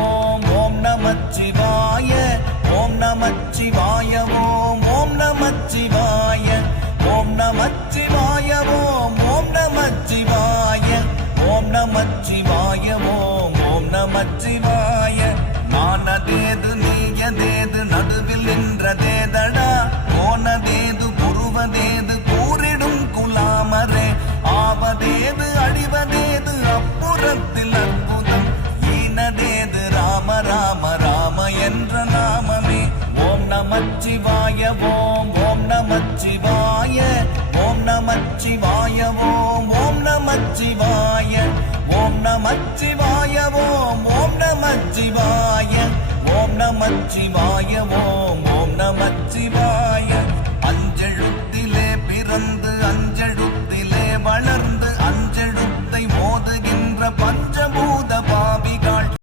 ஓம் ஓம் நமச்சிவாய ஓம் நமச்சிவாய ஓம் ஓம் நமச்சிவாய ஓம் நமச்சிவாய ஓம் ஓம் நமச்சிவாய ஓம் நமச்சிவாய ஓம் ஓம் நமச்சிவாய நானதேது நீயதேது நடுவில் நின்றதேதடா போனதேது புருவதேது கூறிடும் குலாமரே ஆவதேது அழிவதேது அப்புறத்தில் அற்புதம் ஈனதேது ராம ராம ராம என்ற நாமமே ஓம் நமச்சிவாய ஓம் ஓம் நமச்சிவாய ஓம் நமச்சிவாய ஓம் ஓம் நமச்சிவாய ஓம் நமச்சிவாய ஓம் ஓம் நமச்சிவாய ஓம் நமச்சிவாய ஓம் ஓம் நமச்சிவாய